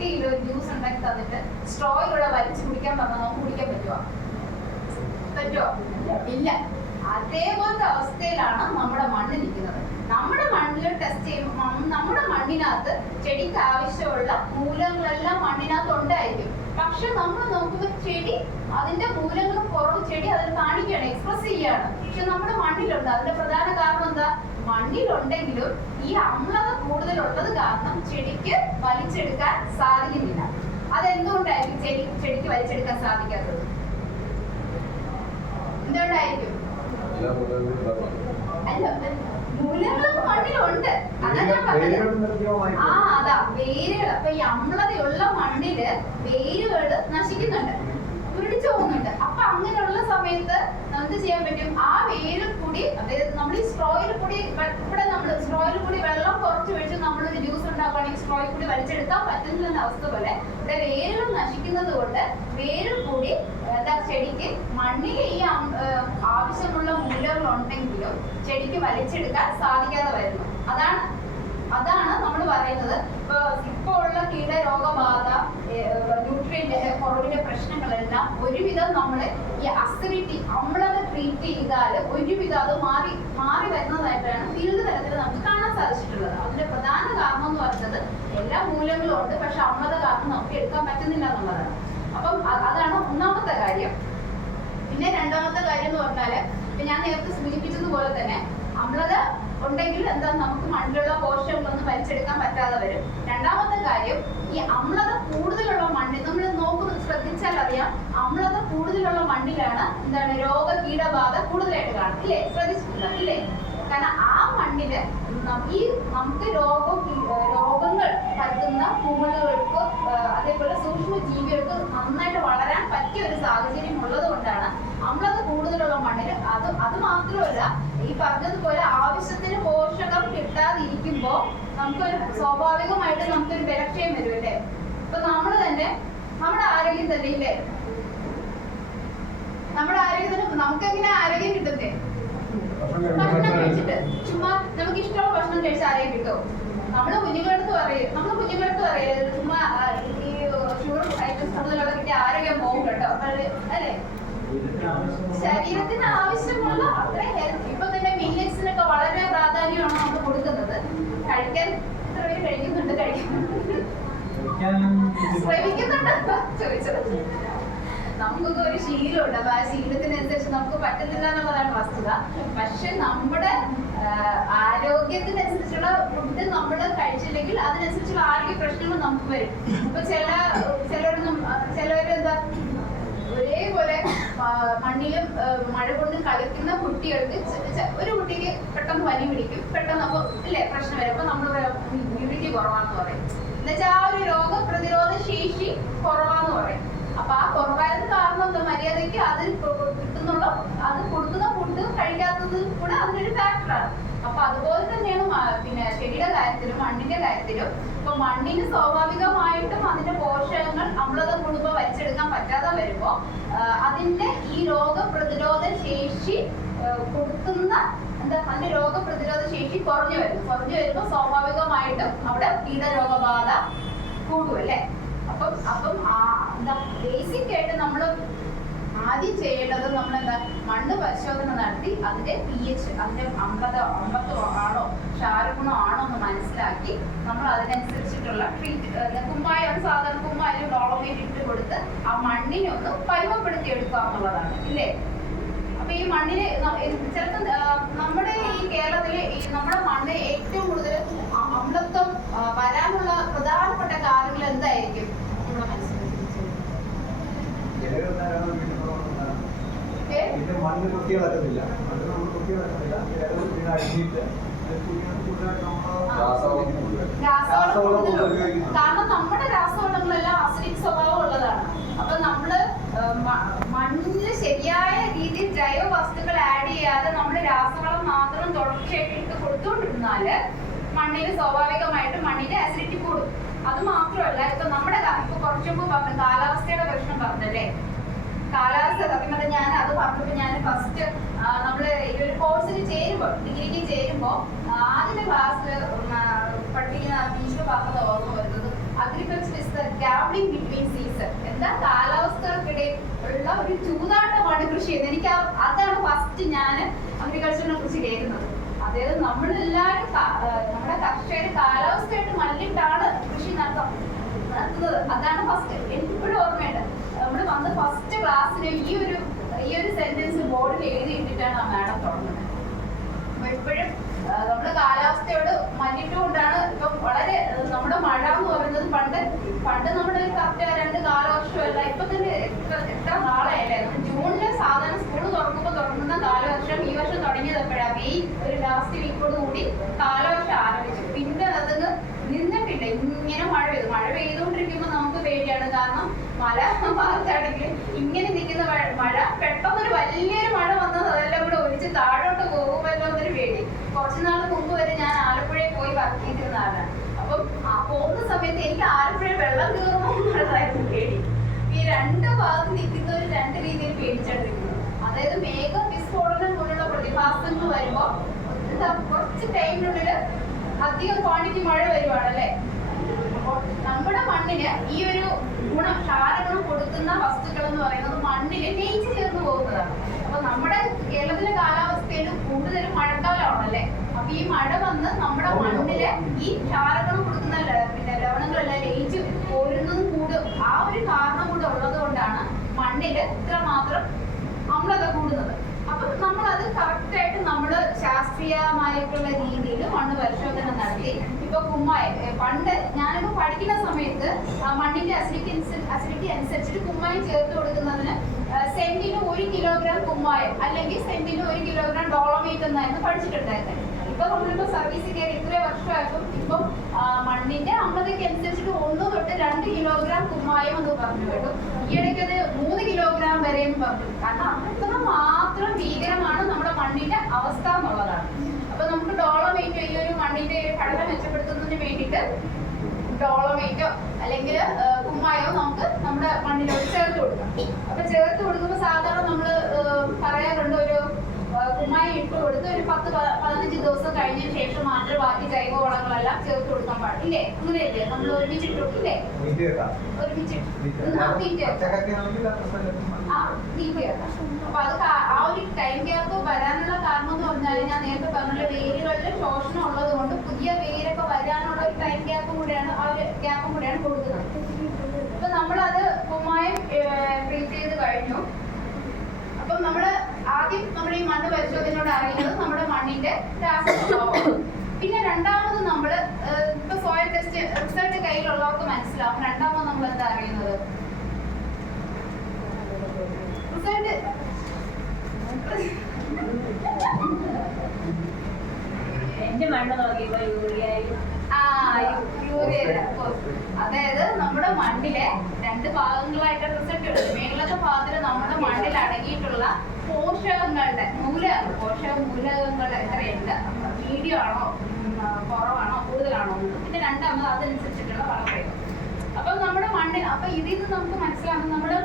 കട്ടിയിൽ ഒരു ജ്യൂസ് ഉണ്ടാക്കി തന്നിട്ട് സ്ട്രോയിലൂടെ വലിച്ചു കുടിക്കാൻ പറഞ്ഞാൽ നമുക്ക് കുടിക്കാൻ പറ്റുമോ പറ്റുമോ ഇല്ല. അതേപോലത്തെ അവസ്ഥയിലാണ് നമ്മുടെ മണ്ണ് നിൽക്കുന്നത്. നമ്മുടെ മണ്ണിൽ ടെസ്റ്റ് ചെയ്യുമ്പോൾ നമ്മുടെ മണ്ണിനകത്ത് ചെടിക്ക് ആവശ്യമുള്ള മൂലങ്ങളെല്ലാം മണ്ണിനകത്ത് ഉണ്ടായിരിക്കും. പക്ഷെ നമ്മൾ നോക്കുമ്പോൾ ചെടി അതിന്റെ മൂലങ്ങൾ കുറവ് ചെടി അതിൽ കാണിക്കുകയാണ് എക്സ്പ്രസ് ചെയ്യാണ് പക്ഷെ നമ്മുടെ മണ്ണിലുണ്ട്. അതിന്റെ പ്രധാന കാരണം എന്താ? മണ്ണിലുണ്ടെങ്കിലും ഈ അമ്ലത കൂടുതലുള്ളത് കാരണം ചെടിക്ക് വലിച്ചെടുക്കാൻ സാധിക്കുന്നില്ല. അതെന്തുകൊണ്ടായിരിക്കും ചെടി ചെടിക്ക് വലിച്ചെടുക്കാൻ സാധിക്കാത്തത്? എന്തുകൊണ്ടായിരിക്കും? അല്ല മൂലങ്ങളൊക്കെ മണ്ണിലുണ്ട്. അതാ ഞാൻ പറഞ്ഞത്. ആ അതാ വേരുകൾ. അപ്പൊ ഈ അമ്ലതയുള്ള മണ്ണിൽ വേരുകൾ നശിക്കുന്നുണ്ട്. മുരടിച്ചു പോകുന്നുണ്ട് അപ്പൊ അങ്ങനെയുള്ള സമയത്ത് നമുക്ക് ചെയ്യാൻ പറ്റും ആ വേരിൽ കൂടി അതായത് നമ്മൾ ഈ സ്ട്രോയിൽ കൂടി ഇവിടെ നമ്മൾ സ്ട്രോയിൽ കൂടി വെള്ളം കുറച്ച് ഒഴിച്ച് നമ്മളൊരു ജ്യൂസ് ഉണ്ടാക്കുകയാണെങ്കിൽ സ്ട്രോയിൽ കൂടി വലിച്ചെടുക്കാൻ പറ്റുന്ന അവസ്ഥ പോലെ ഇവിടെ വേരുകൾ നശിക്കുന്നത് കൊണ്ട് വേരിൽ കൂടി എന്താ ചെടിക്ക് മണ്ണിൽ ഈ ആവശ്യമുള്ള മൂലകൾ ഉണ്ടെങ്കിലും ചെടിക്ക് വലിച്ചെടുക്കാൻ സാധിക്കാതെ വരുന്നു. അതാണ് അതാണ് നമ്മൾ പറയുന്നത് ഇപ്പൊ ഇപ്പൊ ഉള്ള കീടരോഗബാധ ന്യൂട്രിയന്റ് കുറവിന്റെ പ്രശ്നങ്ങളെല്ലാം ഒരുവിധം നമ്മൾ ഈ അസിഡിറ്റി അമ്ലത ട്രീറ്റ് ചെയ്താൽ ഒരുവിധം അത് മാറി മാറി വരുന്നതായിട്ടാണ് ഫീൽഡ് തലത്തിൽ നമുക്ക് കാണാൻ സാധിച്ചിട്ടുള്ളത്. അതിന്റെ പ്രധാന കാരണം എന്ന് പറയുന്നത് എല്ലാ മൂലങ്ങളും ഉണ്ട് പക്ഷെ അമ്ലത കാരണം നമുക്ക് എടുക്കാൻ പറ്റുന്നില്ല എന്നുള്ളതാണ്. അപ്പം അതാണ് ഒന്നാമത്തെ കാര്യം. പിന്നെ രണ്ടാമത്തെ കാര്യം എന്ന് പറഞ്ഞാൽ ഇപ്പൊ ഞാൻ നേരത്തെ സൂചിപ്പിച്ചതുപോലെ തന്നെ അമ്ലത ഉണ്ടെങ്കിൽ എന്താ നമുക്ക് മണ്ണിലുള്ള പോഷകങ്ങളൊന്നും വലിച്ചെടുക്കാൻ പറ്റാതെ വരും. രണ്ടാമത്തെ കാര്യം ഈ അമ്ലത കൂടുതലുള്ള മണ്ണിൽ നമ്മൾ നോക്കുന്നത് ശ്രദ്ധിച്ചാൽ അറിയാം അമ്ലത കൂടുതലുള്ള മണ്ണിലാണ് എന്താണ് രോഗ കീടബാധ കൂടുതലായിട്ട് കാണുന്നത്. ഇല്ലേ? ശ്രദ്ധിച്ചിട്ടില്ല ഇല്ലേ? കാരണം ആ മണ്ണിൽ ഈ നമുക്ക് രോഗം രോഗങ്ങൾ പറ്റുന്ന കുമിളുകൾക്ക് അതേപോലെ സൂക്ഷ്മ ജീവികൾക്ക് നന്നായിട്ട് വളരാൻ പറ്റിയ ഒരു സാഹചര്യം ഉള്ളത് കൊണ്ടാണ് അമ്ലത കൂടുതലുള്ള മണ്ണിൽ അത് അത് മാത്രമല്ല ഈ പറഞ്ഞതുപോലെ ആവശ്യത്തിന് പോഷകം കിട്ടാതിരിക്കുമ്പോൾ നമുക്കൊരു സ്വാഭാവികമായിട്ട് നമുക്കൊരു ബലക്ഷയം വരും അല്ലേ? അപ്പൊ നമ്മൾ തന്നെ നമ്മുടെ ആരോഗ്യം തന്നെ ഇല്ലേ? നമ്മുടെ ആരോഗ്യത്തിന് നമുക്ക് എങ്ങനെ ആരോഗ്യം കിട്ടുന്നേ? ഭക്ഷണം കഴിച്ചിട്ട്. ചുമ്മാ നമുക്ക് ഇഷ്ടമുള്ള ഭക്ഷണം കഴിച്ച ആരെയും കിട്ടും? നമ്മൾ കുഞ്ഞുങ്ങളടുത്ത് പറയും നമ്മൾ കുഞ്ഞുങ്ങളടുത്ത് പറയും ചുമ്മാ ഈ ഷുഗർ ഐറ്റംസ് കൂടുതലുള്ള കിട്ടിയ ആരോഗ്യം പോകും കേട്ടോ? അല്ലേ? ശരീരത്തിന് ആവശ്യമുള്ള അത്ര ഹെൽത്ത് ഇപ്പൊ തന്നെ മില്ലറ്റ്സിനൊക്കെ വളരെ പ്രാധാന്യമാണ് നമ്മൾ കൊടുക്കുന്നത് കഴിക്കാൻ എത്ര പേര് കഴിക്കുന്നുണ്ട് കഴിക്കുന്നുണ്ട് ശ്രമിക്കുന്നുണ്ട്? ചോദിച്ചത്. നമുക്കൊക്കെ ഒരു ശീലമുണ്ട്. അപ്പൊ ആ ശീലത്തിനനുസരിച്ച് നമുക്ക് പറ്റുന്നില്ല എന്നുള്ളതാണ് വസ്തുത. പക്ഷെ നമ്മുടെ ആരോഗ്യത്തിനനുസരിച്ചുള്ള ഫുഡ് നമ്മൾ കഴിച്ചില്ലെങ്കിൽ അതിനനുസരിച്ചുള്ള ആരോഗ്യ പ്രശ്നങ്ങൾ നമുക്ക് വരും. ഇപ്പൊ ചില മണ്ണിലും മഴ കൊണ്ട് കളിക്കുന്ന കുട്ടികൾക്ക് ഒരു കുട്ടിക്ക് പെട്ടെന്ന് പനി പിടിക്കും. പെട്ടെന്ന് അപ്പൊ ഇല്ലേ പ്രശ്നം വരും. അപ്പൊ നമ്മൾ ഇമ്മ്യൂണിറ്റി കുറവാന്ന് പറയും. എന്നുവെച്ചാൽ ആ ഒരു രോഗപ്രതിരോധ ശേഷി കുറവാന്ന് പറയും. അപ്പൊ ആ കുറവായത് കാരണം എന്താ? മര്യാദയ്ക്ക് അത് കിട്ടുന്നുള്ള അത് കൊടുക്കുന്ന ഫുഡ് കഴിക്കാത്തത് കൂടെ അതിനൊരു ഫാക്ടറാണ് അപ്പൊ അതുപോലെ തന്നെയാണ് പിന്നെ ചെടിയുടെ കാര്യത്തിലും മണ്ണിന്റെ കാര്യത്തിലും ഇപ്പൊ മണ്ണിന് സ്വാഭാവികമായിട്ടും അതിന്റെ പോഷകങ്ങൾ അമ്ലത കൂടുമ്പോ വലിച്ചെടുക്കാൻ പറ്റാതെ വരുമ്പോ അതിന്റെ ഈ രോഗപ്രതിരോധ ശേഷി കൊടുക്കുന്ന എന്താ അതിന്റെ രോഗപ്രതിരോധ ശേഷി കുറഞ്ഞു വരും. കുറഞ്ഞു വരുമ്പോൾ സ്വാഭാവികമായിട്ടും അവിടെ കീടരോഗബാധ കൂടും അല്ലേ? അപ്പം അപ്പം എന്താ ബേസിക് ആയിട്ട് നമ്മൾ ആദ്യം ചെയ്യേണ്ടത് നമ്മൾ എന്താ മണ്ണ് പരിശോധന നടത്തി അതിന്റെ പി എച്ച് അതിന്റെ അമ്പത് അമ്പത്തോ ആണോ ക്ഷാരഗുണോ ആണോ എന്ന് മനസ്സിലാക്കി നമ്മൾ അതിനനുസരിച്ചിട്ടുള്ള ട്രീറ്റ് കുമ്മായാണ് സാധാരണ കുമ്മായും ഡോളമേറ്റ് ഇട്ട് കൊടുത്ത് ആ മണ്ണിനെ ഒന്ന് പരുവപ്പെടുത്തി എടുക്കുക എന്നുള്ളതാണ് ഇല്ലേ? അപ്പൊ ഈ മണ്ണിന് ചിലപ്പോൾ നമ്മുടെ ഈ കേരളത്തിലെ ഈ നമ്മുടെ മണ്ണ് ഏറ്റവും കൂടുതൽ അമ്ലത്വം വരാനുള്ള പ്രധാനപ്പെട്ട കാര്യങ്ങൾ എന്തായിരിക്കും? നമ്മുടെ? ഇത് മണ്ണ് വൃത്തി നടക്കുന്നില്ല മണ്ണ് നമ്മൾ അടിഞ്ഞിട്ട് കാരണം നമ്മുടെ രാസവളങ്ങളെല്ലാം ആസിഡിക് സ്വഭാവം ഉള്ളതാണ് അപ്പൊ നമ്മൾ മണ്ണിന് ശരിയായ രീതിയിൽ ജൈവ വസ്തുക്കൾ ആഡ് ചെയ്യാതെ നമ്മൾ രാസവളം മാത്രം തുടർച്ചയായിട്ട് ഇട്ട് കൊടുത്തുകൊണ്ടിരുന്നാൽ മണ്ണിന് സ്വാഭാവികമായിട്ട് മണ്ണിന്റെ ആസിഡിറ്റി കൂടും. അത് മാത്രമല്ല ഇപ്പൊ നമ്മുടെ ഇപ്പൊ കുറച്ചു മുമ്പ് പറഞ്ഞു കാലാവസ്ഥയുടെ പ്രശ്നം പറഞ്ഞല്ലേ കാലാവസ്ഥ സത്യം ഞാൻ അത് പറഞ്ഞപ്പോ ഞാൻ ഫസ്റ്റ് നമ്മൾ ഈ ഒരു കോഴ്സിന് ചേരുമ്പോൾ ഡിഗ്രിക്ക് ചേരുമ്പോൾ ആദ്യത്തെ ക്ലാസ്സിൽ പഠിപ്പിക്കുന്ന ടീച്ചർ പറഞ്ഞത് ഓർമ്മ വരുന്നത് agriculture is the gambling between season എന്താ കാലാവസ്ഥകൾക്കിടയിൽ ഉള്ള ഒരു ചൂതാട്ടമാണ് കൃഷി എന്ന് എനിക്ക് അതാണ് ഫസ്റ്റ് ഞാൻ അഗ്രികൾച്ചറിനെ കുറിച്ച് കേൾക്കുന്നത്. അതായത് നമ്മളെല്ലാവരും നമ്മുടെ കർഷകർ കാലാവസ്ഥയായിട്ട് മല്ലിട്ടാണ് കൃഷി നടത്തുന്നത്. അതാണ് ഫസ്റ്റ് എനിക്ക് ഇപ്പോഴും ഓർമ്മയുണ്ട് നമ്മൾ വന്ന് ഫസ്റ്റ് ക്ലാസ്സിന് ഈ ഒരു ഈ ഒരു സെന്റൻസ് ബോർഡിൽ എഴുതി ഇട്ടിട്ടാണ് ആ മാഡം തുടങ്ങുന്നത് അപ്പൊ ഇപ്പോഴും ആ, നമ്മുടെ കാലാവസ്ഥയോട് മല്ലിട്ടുകൊണ്ടാണ് ഇപ്പം വളരെ ആ, നമ്മുടെ മഴ എന്ന് പറയുന്നത് പണ്ട് പണ്ട് നമ്മുടെ കറക്റ്റ് രണ്ട് കാലവർഷമല്ല ഇപ്പൊ തന്നെ എത്ര എത്ര നാളെയല്ലേ നമ്മൾ ജൂണിൽ സാധാരണ സ്കൂൾ തുടങ്ങുന്ന കാലവർഷം ഈ വർഷം തുടങ്ങിയത് എപ്പോഴാണ് മെയ് ഒരു ലാസ്റ്റ് വീക്കോട് കൂടി കാലവർഷം ആരംഭിച്ചു. പിന്നെ അതങ്ങ് നിന്നിട്ടില്ല. ഇങ്ങനെ മഴ പെയ്തു. മഴ പെയ്തുകൊണ്ടിരിക്കുമ്പോൾ നമുക്ക് പേടിയാണ്. കാരണം മല ഭാഗത്താണെങ്കിൽ ഇങ്ങനെ നിൽക്കുന്ന മഴ- മഴ പെട്ടെന്നൊരു വലിയൊരു മഴ വന്നത് അതെല്ലാം കൂടെ ഒലിച്ച് താഴോട്ട് പോകുമല്ലോ എന്നൊരു പേടി. കുറച്ചു നാൾ മുമ്പ് വരെ ഞാൻ ആലപ്പുഴയിൽ പോയി വർക്ക് ചെയ്തിരുന്ന ആളാണ് അപ്പം പോകുന്ന സമയത്ത് എനിക്ക് ആലപ്പുഴ വെള്ളം കയറുമ്പോൾ എന്നുള്ളതായിരുന്നു പേടി. ഈ രണ്ട് ഭാഗത്ത് നിൽക്കുന്നവർ രണ്ട് രീതിയിൽ പേടിച്ചോണ്ടിരിക്കുന്നു. അതായത് മേഘ വിസ്ഫോടനം പോലുള്ള പ്രതിഭാസങ്ങൾ വരുമ്പോ കുറച്ച് ടൈമിനുള്ളിൽ അധികം ക്വാണ്ടിറ്റി മഴ വരുവാണല്ലേ? അപ്പോൾ നമ്മുടെ മണ്ണിന് ഈ ഒരു ഗുണം ക്ഷാരഗുണം കൊടുക്കുന്ന വസ്തുക്കൾ എന്ന് പറയുന്നത് മണ്ണിൽ ലയിച്ചു ചേർന്ന് പോകുന്നതാണ്. അപ്പൊ നമ്മുടെ കേരളത്തിലെ കാലാവസ്ഥയിൽ കൂടുതലും മഴക്കാലമാണല്ലേ അപ്പൊ ഈ മഴ വന്ന് നമ്മുടെ മണ്ണിൽ ഈ ക്ഷാരഗുണം കൊടുക്കുന്ന പിന്നെ ലവണങ്ങളെല്ലാം ലയിച്ച് പോരുന്നതും കൂടും. ആ ഒരു കാരണം കൂടെ ഉള്ളത് കൊണ്ടാണ് മണ്ണിൽ ഇത്രമാത്രം അമ്ലത കൂടുന്നത്. അപ്പൊ നമ്മളത് കറക്റ്റ് ആയിട്ട് നമ്മൾ ശാസ്ത്രീയമായിട്ടുള്ള രീതിയിൽ മണ്ണ് പരിശോധന നടത്തി. ഇപ്പൊ കുമ്മായ പണ്ട് ഞാനിപ്പോ പഠിക്കുന്ന സമയത്ത് മണ്ണിന്റെ അസിഡിറ്റി അസിഡിറ്റി അനുസരിച്ചിട്ട് കുമ്മായം ചേർത്ത് കൊടുക്കുന്നതിന് സെന്റിന് ഒരു കിലോഗ്രാം കുമ്മായം അല്ലെങ്കിൽ സെന്റിന് ഒരു കിലോഗ്രാം ഡോളമേറ്റ് എന്നായിരുന്നു പഠിച്ചിട്ടുണ്ടായിരുന്നത് ഇപ്പൊ നമ്മളിപ്പോ സർവീസ് കയറി ഇത്ര വർഷമായപ്പോൾ ഇപ്പം മണ്ണിന്റെ അമ്മതയ്ക്ക് അനുസരിച്ചിട്ട് ഒന്ന് തൊട്ട് രണ്ട് കിലോഗ്രാം കുമ്മായം എന്ന് പറഞ്ഞു കേട്ടു. ഈയിടയ്ക്ക് അത് മൂന്ന് കിലോഗ്രാം വരെ എന്ന് പറഞ്ഞു. കാരണം അത്ര മാത്രം ഭീകരമാണ് നമ്മുടെ മണ്ണിന്റെ അവസ്ഥ എന്നുള്ളതാണ്. അപ്പൊ നമുക്ക് ഡോളമേറ്റോ ഈ ഒരു മണ്ണിന്റെ ഒരു മെച്ചപ്പെടുത്തുന്നതിന് വേണ്ടിയിട്ട് ഡോളമേറ്റോ അല്ലെങ്കിൽ കുമ്മായോ നമുക്ക് നമ്മുടെ മണ്ണിനോട് ചേർത്ത് കൊടുക്കാം. അപ്പൊ ചേർത്ത് കൊടുക്കുമ്പോൾ സാധാരണ നമ്മൾ പറയാറുണ്ട് ഒരു കുമ്മായം ഇട്ട് കൊടുത്ത് ഒരു പത്ത് പതിനഞ്ച് ദിവസം കഴിഞ്ഞ ശേഷം മാത്രമേ ബാക്കി ജൈവ വളങ്ങളെല്ലാം ചേർത്ത് കൊടുക്കാൻ പാടില്ല ഇല്ലേ? അങ്ങനെയല്ലേ? നമ്മൾ ഒരുമിച്ച് ഇട്ടു ഇല്ലേ. ഒരുമിച്ച്. അപ്പൊ അത് ആ ഒരു ടൈം ഗ്യാപ്പ് വരാനുള്ള കാരണം എന്ന് പറഞ്ഞാൽ ഞാൻ നേരത്തെ പറഞ്ഞ വേരുകളിൽ ശോഷണം ഉള്ളത് കൊണ്ട് പുതിയ വേരൊക്കെ വരാനുള്ള ഒരു ടൈം ഗ്യാപ്പ് കൂടെയാണ് ആ ഒരു ഗ്യാപ്പും കൂടെയാണ് കൊടുക്കുന്നത്. അപ്പൊ നമ്മളത് കുമ്മായം ട്രീറ്റ് ചെയ്ത് കഴിഞ്ഞു. അപ്പം നമ്മൾ ആദ്യം നമ്മുടെ ഈ മണ്ണ് പരിശോധനയോട് അറിയുന്നത് നമ്മുടെ മണ്ണിന്റെ രാസസ്വഭാവം പിന്നെ രണ്ടാമത് നമ്മൾ ഇപ്പൊ സോയിൽ ടെസ്റ്റ് റിസൾട്ട് കയ്യിലുള്ളവർക്ക് മനസ്സിലാവും. രണ്ടാമത് നമ്മൾ എന്താ അറിയുന്നത്? റിസൾട്ട് എന്റെ മണ്ണ് നോക്കിയപ്പോ ആ യൂറിയ അതായത് നമ്മുടെ മണ്ണിലെ രണ്ട് ഭാഗങ്ങളായിട്ട് റിസൾട്ട് ഉണ്ട് മേളത്തെ ഭാഗത്തിൽ നമ്മുടെ മണ്ണിൽ അടങ്ങിയിട്ടുള്ള പോഷകങ്ങളുടെ മൂല പോഷക മൂലകങ്ങൾ എത്രയുണ്ട് മീഡിയം ആണോ കുറവാണോ കൂടുതലാണോ. പിന്നെ രണ്ടാമത് അതനുസരിച്ചിട്ടുള്ള വളപ്രയോഗം അപ്പൊ നമ്മുടെ മണ്ണിൽ അപ്പൊ ഇതിൽ നിന്ന് നമുക്ക് മനസ്സിലാക്കാം നമ്മുടെ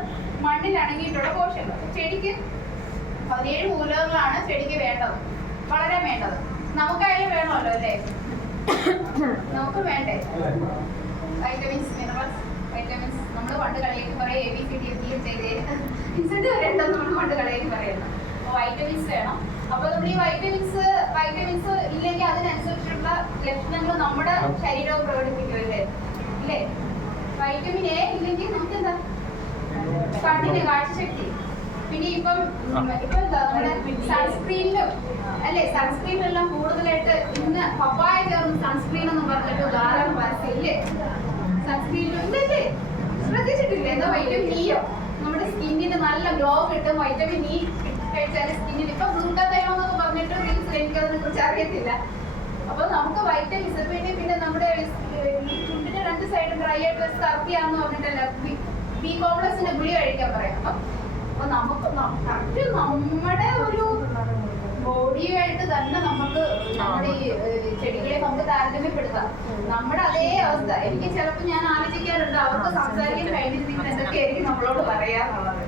മണ്ണിൽ അടങ്ങിയിട്ടുള്ള പോഷകങ്ങൾ. ചെടിക്ക് പതിനേഴ് മൂലകങ്ങളാണ് ചെടിക്ക് വേണ്ടത് വളരെ വേണ്ടത്. നമുക്കായാലും വേണമല്ലോ അല്ലേ? നമുക്ക് വേണ്ടേ? വൈറ്റമിൻസ് മിനറൽസ് വൈറ്റമിൻസ് നമ്മൾ പണ്ട് കളിയിൽ കുറെ എ ബി സി ഡി ഇൻസെന്റ് വരേണ്ടെന്ന് നമ്മൾ പണ്ട് കളിയൊക്കെ പറയുന്നു അപ്പോൾ വൈറ്റമിൻസ് വേണം. നമ്മൾ ഈ വൈറ്റമിൻസ് വൈറ്റമിൻസ് ഇല്ലെങ്കിൽ അതിനനുസരിച്ചുള്ള ലക്ഷണങ്ങൾ നമ്മുടെ ശരീരവും പ്രകടിപ്പിക്കുമല്ലേ ഇല്ലേ? വൈറ്റമിൻ എ ഇല്ലെങ്കിൽ നമുക്ക് എന്താ കണ്ണിന് കാഴ്ചശക്തി. പിന്നെ ഇപ്പം ഇപ്പൊ നമ്മുടെ സൺസ്ക്രീനിലും അല്ലെ? സൺസ്ക്രീനിലെല്ലാം കൂടുതലായിട്ട് ഇന്ന് പപ്പായ ചേർന്ന് സൺസ്ക്രീൻ എന്ന് പറഞ്ഞിട്ട് ധാരാളം പരസ്യമില്ലേ? സൺസ്ക്രീനിലും ഇല്ലല്ലേ ശ്രദ്ധിച്ചിട്ടില്ലേ? എന്താ വൈറ്റമിൻ ഇയോ നമ്മുടെ നല്ല ഗ്ലോ കിട്ടും വൈറ്റമിൻ ഇ കഴിച്ചാൽ സ്കിന്നിന്. ഇപ്പൊ ഗ്ലൂട്ടത്തൈലം എന്നൊക്കെ പറഞ്ഞിട്ട് റീൽസിൽ എനിക്കതിനെ കുറിച്ച് അറിയത്തില്ല. അപ്പൊ നമുക്ക് വൈറ്റമിൻസ് പിന്നെ പിന്നെ നമ്മുടെ ചുണ്ടിന്റെ രണ്ട് സൈഡും ഡ്രൈ ആയിട്ട് സ്കർപ്പിയാന്ന് പറഞ്ഞിട്ടല്ല ബി കോംപ്ലക്സിന്റെ ഗുളി കഴിക്കാൻ പറയാം. അപ്പൊ നമുക്ക് നമ്മുടെ ഒരു ബോഡിയായിട്ട് തന്നെ നമുക്ക് നമ്മുടെ ഈ ചെടികളെ നമുക്ക് താരതമ്യപ്പെടുത്താം. നമ്മുടെ അതേ അവസ്ഥ. എനിക്ക് ചിലപ്പോൾ ഞാൻ ആലോചിക്കാറുണ്ട് അവർക്ക് സംസാരിക്കാൻ കഴിഞ്ഞിരുന്നെങ്കിൽ എന്തൊക്കെയായിരിക്കും നമ്മളോട് പറയാന്നുള്ളത്.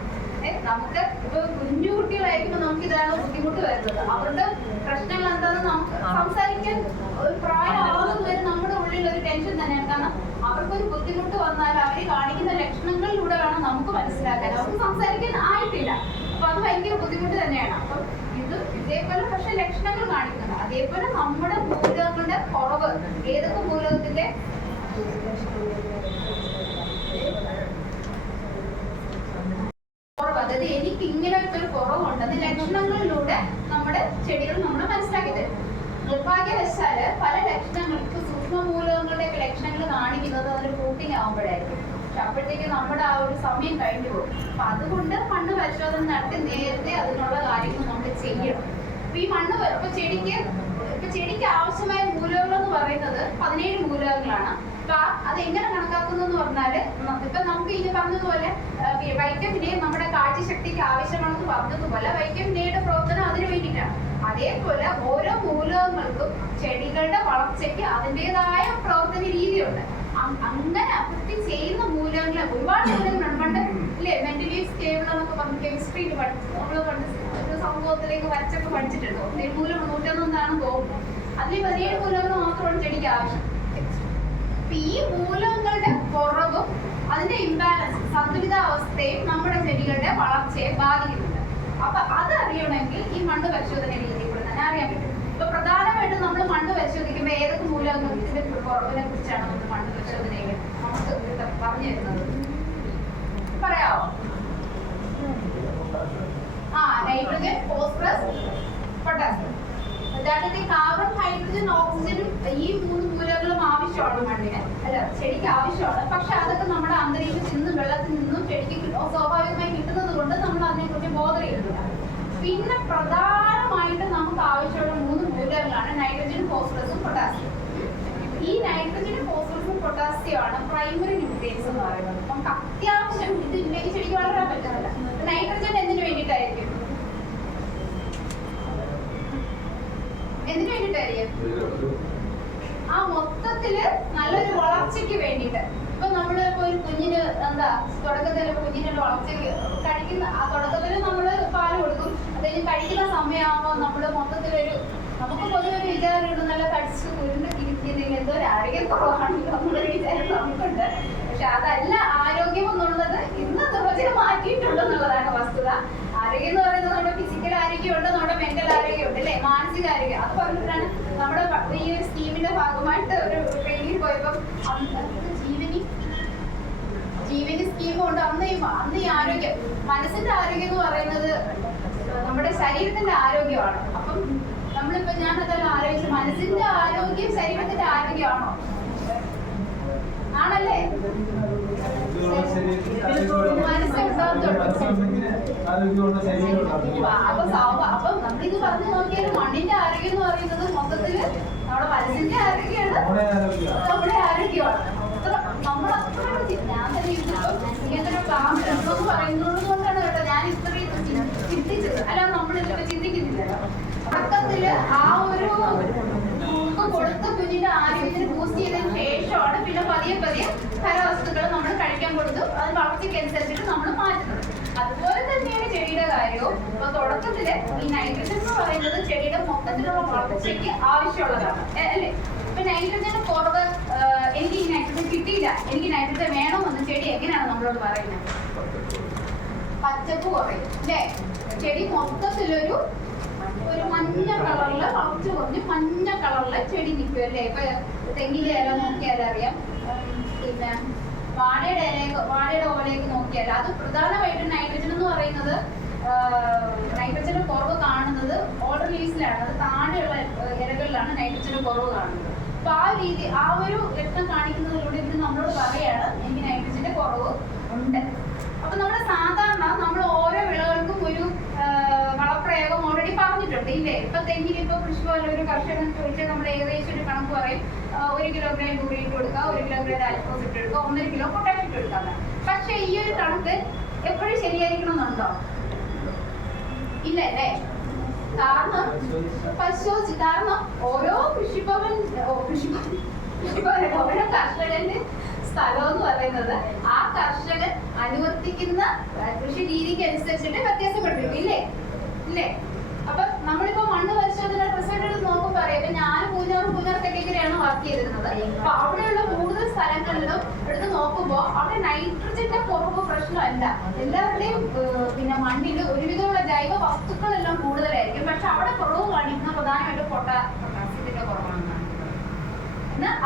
നമുക്ക് ഇപ്പൊ കുഞ്ഞു കുട്ടികളായിരിക്കുമ്പോൾ നമുക്ക് ഇതാണ് ബുദ്ധിമുട്ട് വരുന്നത്. അവരുടെ പ്രശ്നങ്ങൾ എന്താണെന്ന് നമുക്ക് സംസാരിക്കാൻ ഒരു പ്രായമാകുന്നത് വരെ നമ്മുടെ ഉള്ളിൽ ഒരു ടെൻഷൻ തന്നെയാണ്. കാരണം അവർക്കൊരു ബുദ്ധിമുട്ട് വന്നാൽ അവർ കാണിക്കുന്ന ലക്ഷണങ്ങളിലൂടെ വേണം നമുക്ക് മനസ്സിലാക്കാൻ. അവർക്ക് സംസാരിക്കാൻ ആയിട്ടില്ല. അപ്പൊ അത് ഭയങ്കര ബുദ്ധിമുട്ട് തന്നെയാണ്. അപ്പം ഇത് ഇതേപോലെ പക്ഷെ ലക്ഷണങ്ങൾ കാണിക്കുന്നുണ്ട്. അതേപോലെ നമ്മുടെ മൂലകങ്ങളുടെ കുറവ് ഏതൊക്കെ മൂലകത്തിന്റെ കുറവ് അതായത് എനിക്ക് ഇങ്ങനത്തെ ഒരു കുറവുണ്ടെന്ന് ലക്ഷണങ്ങളിലൂടെ നമ്മുടെ ചെടികൾ നമ്മൾ മനസ്സിലാക്കി തരും നിർഭാഗ്യവശാൽ പല ലക്ഷണങ്ങൾക്ക് സൂക്ഷ്മ മൂലകങ്ങളുടെ ഒക്കെ ലക്ഷണങ്ങൾ കാണിക്കുന്നത് അതിന് ഫ്രൂട്ടിങ് ആവുമ്പോഴായിരിക്കും. പക്ഷെ അപ്പോഴത്തേക്ക് നമ്മുടെ ആ ഒരു സമയം കഴിഞ്ഞു പോകും. അപ്പൊ അതുകൊണ്ട് മണ്ണ് പരിശോധന നടത്തി നേരത്തെ അതിനുള്ള കാര്യങ്ങൾ നമ്മൾ ചെയ്യണം. അപ്പൊ ഈ മണ്ണ് ഇപ്പൊ ചെടിക്ക് ഇപ്പൊ ചെടിക്ക് ആവശ്യമായ മൂലകങ്ങൾ എന്ന് പറയുന്നത് പതിനേഴ് മൂലകങ്ങളാണ്. അപ്പൊ അത് എങ്ങനെ കണക്കാക്കുന്നു എന്ന് പറഞ്ഞാൽ ഇപ്പൊ നമുക്ക് ഇനി പറഞ്ഞതുപോലെ വൈറ്റമിൻ എ നമ്മുടെ കാഴ്ചശക്തിക്ക് ആവശ്യമാണെന്ന് പറഞ്ഞതുപോലെ വൈറ്റമിൻ എയുടെ പ്രവർത്തനം അതിന് വേണ്ടിയിട്ടാണ്. അതേപോലെ ഓരോ മൂലകങ്ങൾക്കും ചെടികളുടെ വളർച്ചയ്ക്ക് അതിന്റെതായ പ്രവർത്തന രീതിയുണ്ട്. അങ്ങനെ അഫക്റ്റ് ചെയ്യുന്ന മൂലകങ്ങളെ ഒരുപാട് മൂലകങ്ങളുണ്ട് പണ്ട് ഇല്ലേ മെന്റലി സ്റ്റേബിൾ എന്നൊക്കെ പറഞ്ഞ് കെമിസ്ട്രിയിൽ പഠിച്ചു നമ്മൾ പണ്ട് ഒരു സംഭവത്തിലേക്ക് വരച്ചൊക്കെ പഠിച്ചിട്ടുണ്ടോ. മൂലം നൂറ്റൊന്നാണെന്ന് തോന്നുന്നു. അതിൽ പതിനേഴ് മൂലകങ്ങൾ മാത്രമാണ് ചെടിക്ക് ആവശ്യം. ഈ മൂലങ്ങളുടെ കുറവും അതിന്റെ ഇംബാലൻസ് സന്തുലിതാവസ്ഥയും നമ്മുടെ ചെടികളുടെ വളർച്ചയെ ബാധിക്കുന്നുണ്ട്. അപ്പൊ അത് അറിയണമെങ്കിൽ ഈ മണ്ണ് പരിശോധന രീതിയിൽ കൂടെ തന്നെ അറിയാൻ പറ്റും. ഇപ്പൊ പ്രധാനമായിട്ടും നമ്മൾ മണ്ണ് പരിശോധിക്കുമ്പോൾ ഏതൊക്കെ മൂലകത്തിന്റെ കുറവിനെ കുറിച്ചാണ് നമ്മൾ മണ്ണ് പരിശോധനയിൽ നമുക്ക് പറഞ്ഞു തരുന്നത്? പറയാവോ? ആ നൈട്രജൻ ഫോസ്ഫറസ് പൊട്ടാസ്യം യഥാർത്ഥത്തിൽ കാർബൺ ഹൈഡ്രജൻ ഓക്സിജനും ഈ മൂന്ന് മൂലകങ്ങളും ആവശ്യമാണ് മണ്ണിന്. അല്ല ചെടിക്ക് ആവശ്യമാണ്. പക്ഷെ അതൊക്കെ നമ്മുടെ അന്തരീക്ഷത്തിൽ നിന്നും വെള്ളത്തിൽ നിന്നും ചെടിക്ക് സ്വാഭാവികമായി കിട്ടുന്നത് കൊണ്ട് നമ്മൾ അതിനെക്കുറിച്ച് ബോധ ചെയ്യുന്നില്ല പിന്നെ പ്രധാനമായിട്ട് നമുക്ക് ആവശ്യമുള്ള മൂന്ന് മൂലകങ്ങളാണ് നൈട്രജൻ ഫോസ്ഫറസും പൊട്ടാസ്യം ഈ നൈട്രജൻ ഫോസ്ഫറസും പൊട്ടാസ്യം ആണ് പ്രൈമറി ന്യൂട്രിയൻസ് എന്ന് പറയുന്നത്. നമുക്ക് അത്യാവശ്യം ഇത് ഇല്ലെങ്കിൽ ചെടിക്ക് വളരാൻ പറ്റുന്നില്ല. നൈട്രജൻ എന്തിനു വേണ്ടിയിട്ടായിരിക്കും? എന്തിനു വേണ്ടിയിട്ടായിരിക്കും? ആ മൊത്തത്തിൽ നല്ലൊരു വളർച്ചയ്ക്ക് വേണ്ടിയിട്ട്. ഇപ്പൊ നമ്മൾ ഇപ്പൊ ഒരു കുഞ്ഞിന് എന്താ തുടക്കത്തിൽ കുഞ്ഞിന്റെ വളർച്ചയ്ക്ക് കഴിക്കുന്ന ആ തുടക്കത്തിൽ നമ്മൾ പാൽ കൊടുക്കും. അത് കഴിഞ്ഞ് കഴിക്കുന്ന സമയമാകുമ്പോൾ നമ്മൾ മൊത്തത്തിലൊരു നമുക്ക് പൊതുവെ ഒരു വിചാരമുണ്ട് നല്ല കടിച്ച് ഉരുണ്ട് ഇരിക്കുന്നതിൽ എന്തോ ഒരു ആരോഗ്യം കുറവാണെങ്കിൽ നമ്മളൊരു വിചാരം നമുക്കുണ്ട് പക്ഷെ അതല്ല ആരോഗ്യം എന്നുള്ളത് ഇന്ന് നിർവചനം വസ്തുത. ആരോഗ്യം എന്ന് പറയുന്നത് നമ്മുടെ ഫിസിക്കൽ ആരോഗ്യമുണ്ട് നമ്മുടെ മെന്റൽ ആരോഗ്യമുണ്ട് അല്ലെ? മാനസിക ആരോഗ്യം അത് പറഞ്ഞിട്ടാണ് നമ്മുടെ ഈ ഒരു ഒരു ജീവനി സ്കീം കൊണ്ട് അന്ന് അന്ന് ഈ ആരോഗ്യം മനസ്സിന്റെ ആരോഗ്യം എന്ന് പറയുന്നത് നമ്മുടെ ശരീരത്തിന്റെ ആരോഗ്യമാണ്. അപ്പം നമ്മളിപ്പോ ഞാൻ അതെല്ലാം ആലോചിച്ചു മനസ്സിന്റെ ആരോഗ്യം ശരീരത്തിന്റെ ആരോഗ്യമാണോ? ആണല്ലേ? അപ്പൊ നമ്മളിത് പറഞ്ഞു നോക്കിയാൽ മണ്ണിന്റെ ആരോഗ്യം എന്ന് പറയുന്നത് മൊത്തത്തിൽ നമ്മുടെ മനസ്സിന്റെ ആരോഗ്യമാണ് ആരോഗ്യം നമ്മുടെ ആരോഗ്യമാണ് നമ്മൾ അത്ര ഞാൻ തന്നെ ഇതിപ്പോ ഇങ്ങനത്തെ ക്ലാസ് എടുത്തെന്ന് പറയുന്നത് കൊണ്ടാണ് കേട്ടോ ഞാൻ ഇത്രയും ചിന്തിച്ചത്. അല്ല നമ്മളിതിപ്പോ ചിന്തിക്കുന്നില്ലല്ലോ. തുടക്കത്തിൽ ആ ഒരു കൊടുത്ത് കുഞ്ഞിന്റെ ആരോഗ്യത്തിന് ബൂസ്റ്റ് ചെയ്തതിന് ശേഷമാണ് പിന്നെ പതിയെ പതിയെ ഖരവസ്തുക്കൾ നമ്മൾ കഴിക്കാൻ കൊടുത്തു. അത് വളർച്ചയ്ക്കനുസരിച്ചിട്ട് നമ്മൾ മാറ്റുന്നത്. അതുപോലെ തന്നെയാണ് ചെടിയുടെ കാര്യവും. അപ്പൊ തുടക്കത്തിൽ ഈ നൈട്രജൻ എന്ന് പറയുന്നത് ചെടിയുടെ മൊത്തത്തിലുള്ള വളർച്ചയ്ക്ക് ആവശ്യമുള്ളതാണ്. അല്ലേ? ഇപ്പൊ നൈട്രജന് കുറവ് എനിക്ക് ഈ നൈട്രജൻ കിട്ടിയില്ല. എനിക്ക് നൈട്രജൻ വേണമെന്ന് ചെടി എങ്ങനെയാണ് നമ്മളോട് പറയുന്നത്? പച്ചപ്പ് കുറയും അല്ലേ? ചെടി മൊത്തത്തിലൊരു ഒരു മഞ്ഞ കളറിൽ വളർച്ച കുറഞ്ഞ് മഞ്ഞ കളറിൽ ചെടി നിൽക്കും അല്ലേ? ഇപ്പൊ തെങ്ങിന്റെ ഇല നോക്കിയാൽ അറിയാം. പിന്നെ വാഴയുടെ ഇലയൊക്കെ വാഴയുടെ ഓലയൊക്കെ നോക്കിയാൽ അത് പ്രധാനമായിട്ടും നൈട്രജൻ എന്ന് പറയുന്നത് നൈട്രജന് കുറവ് കാണുന്നത് ഓർഡർ ലീസിലാണ് അത് താഴെയുള്ള ഇലകളിലാണ് നൈട്രജന് കുറവ് കാണുന്നത്. അപ്പൊ ആ രീതി ആ ഒരു രക്തം കാണിക്കുന്നതിലൂടെ ഇത് നമ്മളോട് പറയാണ് എനിക്ക് നൈട്രജന്റെ കുറവ് ഉണ്ട്. അപ്പൊ നമ്മുടെ സാധാരണ നമ്മൾ ഓരോ വിളകൾക്കും ഒരു വളപ്രയോഗം ഓൾറെഡി പറഞ്ഞിട്ടുണ്ട് ഇല്ലേ? ഇപ്പൊ തെങ്ങിന് ഇപ്പൊ കൃഷി പോലെ ഒരു കർഷകൻ ചോദിച്ചാൽ നമ്മൾ ഏകദേശം ഒരു കണക്ക് പറയും ഒരു കിലോഗ്രാം യൂറിയ ഇട്ട് കൊടുക്കുക ഒരു കിലോഗ്രാം ആൽഫോസ് ഇട്ട് കൊടുക്കുക ഒന്നര കിലോ പൊട്ടാഷ് ഇട്ട് കൊടുക്കുക പക്ഷെ ഈ ഒരു കണക്ക് എപ്പോഴും ശരിയായിരിക്കണം എന്നുണ്ടോ ഇല്ല അല്ലേ കാരണം പരിശോധിച്ച് കാരണം ഓരോ കൃഷിഭവൻ കൃഷിഭവൻ ഓരോ കർഷകന്റെ സ്ഥലം എന്ന് പറയുന്നത്. ആ കർഷകൻ അനുവർത്തിക്കുന്ന കൃഷി രീതിക്ക് അനുസരിച്ചിട്ട് വ്യത്യാസപ്പെട്ടിരിക്കും ഇല്ലേ? ഇല്ലേ? അപ്പൊ നമ്മളിപ്പോ മണ്ണ് പറയാം ഞാൻ പൂഞ്ഞാറ് പൂഞ്ഞാറ് തെക്കേക്കരയാണ് വർക്ക് ചെയ്തിരുന്നത്. അപ്പൊ അവിടെയുള്ള കൂടുതൽ സ്ഥലങ്ങളിലും എടുത്ത് നോക്കുമ്പോൾ അവിടെ നൈട്രജന്റെ കുറവ് പ്രശ്നമല്ല. എല്ലാവരുടെയും പിന്നെ മണ്ണിൽ ഒരുവിധമുള്ള ജൈവ വസ്തുക്കളെല്ലാം കൂടുതലായിരിക്കും. പക്ഷെ അവിടെ കുറവ് കാണിക്കുന്ന പ്രധാനമായിട്ടും പൊട്ട പൊട്ടാസ്യത്തിന്റെ കുറവാണ്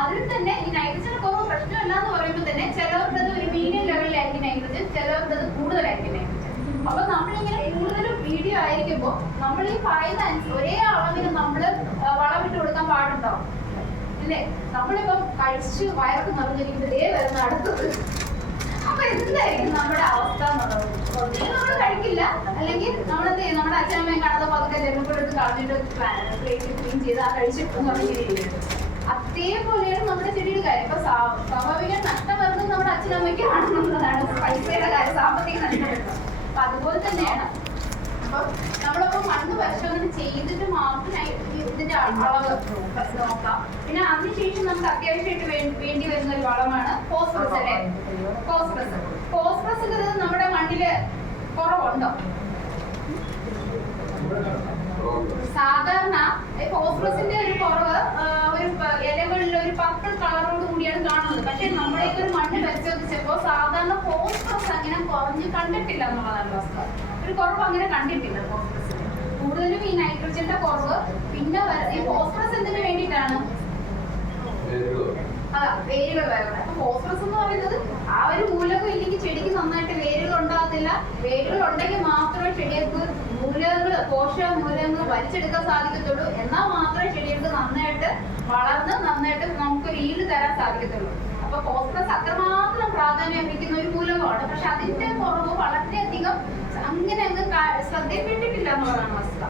അതിൽ തന്നെ ഈ നൈട്രജൻ കുറവ് പ്രശ്നമല്ല എന്ന് പറയുമ്പോൾ തന്നെ ചിലവരുടെ ഒരു മീഡിയം ലെവലിലായിരിക്കും നൈട്രജൻ ചിലവരുടേത് കൂടുതലായിരിക്കും നൈട്രജൻ അപ്പൊ നമ്മളിങ്ങനെ കൂടുതലും ആയിരിക്കുമ്പോൾ നമ്മൾ ഈ പറയുന്ന ഒരേ അളവിന് നമ്മൾ വളമിട്ട് കൊടുക്കാൻ പാടുണ്ടോ? ഇല്ലേ? നമ്മളിപ്പം കഴിച്ച് വയർക്ക് നിറഞ്ഞിരിക്കുമ്പോൾ ദേ വരുന്ന അടുത്തത്. അപ്പൊ എന്തായിരിക്കും നമ്മുടെ അവസ്ഥ എന്നുള്ളത്? നമ്മൾ കഴിക്കില്ല. അല്ലെങ്കിൽ നമ്മൾ എന്ത് ചെയ്യും? നമ്മുടെ അച്ഛനമ്മയും കാണാതെ പതുക്കെ കൂടെ എടുത്ത് കളഞ്ഞിട്ട് പ്ലേറ്റ് ക്ലീൻ ചെയ്ത് ആ കഴിച്ചിട്ട് പറഞ്ഞിരിക്കും അതേപോലെയാണ് നമ്മുടെ ചെടിയുടെ കാര്യം. ഇപ്പൊ സ്വാ- സ്വാഭാവിക നഷ്ടം വരുന്നത് നമ്മുടെ അച്ഛനമ്മയ്ക്ക് ആണെന്നുള്ളതാണ് പൈസയുടെ കാര്യം സാമ്പത്തിക നഷ്ടം അപ്പൊ അതുപോലെ തന്നെയാണ് അപ്പൊ നമ്മളിപ്പോ മണ്ണ് പരിശോധന ചെയ്തിട്ട് മാത്രമായി ഇതിന്റെ അളവ് നോക്കാം. പിന്നെ അതിനുശേഷം നമുക്ക് അത്യാവശ്യമായിട്ട് വേണ്ടി വരുന്ന ഒരു വളമാണ് ഫോസ്ഫറസ് അല്ലേ? ഫോസ്ഫറസ്. ഫോസ്ഫറസ് നമ്മുടെ മണ്ണിൽ കുറവുണ്ടോ? സാധാരണ ഫോസ്ഫറസിന്റെ ഒരു കുറവ് ഒരു ഇലകളിൽ ഒരു പർപ്പിൾ കളറോട് കൂടിയാണ് കാണുന്നത്. പക്ഷെ നമ്മളേക്ക് ഒരു മണ്ണ് പരിശോധിച്ചപ്പോൾ സാധാരണ ഫോസ്ഫറസ് അങ്ങനെ കുറഞ്ഞ് കണ്ടിട്ടില്ല എന്നുള്ളതാണ് വസ്തുത ഒരു കുറവ് അങ്ങനെ കണ്ടിട്ടില്ല ഫോസ്ഫറസിന് കൂടുതലും ഈ നൈട്രജന്റെ കുറവ്. പിന്നെ ഈ ഫോസ്ഫറസ് എന്തിനു വേണ്ടിയിട്ടാണ്? വേരുകൾ. വരണം അപ്പൊ ഫോസ്ഫറസ് എന്ന് പറയുന്നത് ആ ഒരു മൂലകം ഇല്ലെങ്കിൽ ചെടിക്ക് നന്നായിട്ട് വേരുകൾ ഉണ്ടാകത്തില്ല. വേരുകൾ ഉണ്ടെങ്കിൽ മാത്രമേ ചെടികൾക്ക് മൂലകങ്ങൾ പോഷക മൂലകങ്ങൾ വലിച്ചെടുക്കാൻ സാധിക്കത്തുള്ളൂ. എന്നാൽ മാത്രമേ ചെടികൾക്ക് നന്നായിട്ട് വളർന്ന് നന്നായിട്ട് നമുക്ക് ഈട് തരാൻ സാധിക്കത്തുള്ളൂ. അപ്പൊ ഫോസ്ഫറസ് അത്രമാത്രം പ്രാധാന്യം അർഹിക്കുന്ന ഒരു മൂലകമാണ്. പക്ഷെ അതിന്റെ കുറവ് വളരെയധികം കാ- ശ്രദ്ധയിൽപ്പെട്ടിട്ടില്ല എന്നുള്ളതാണ് വസ്തുത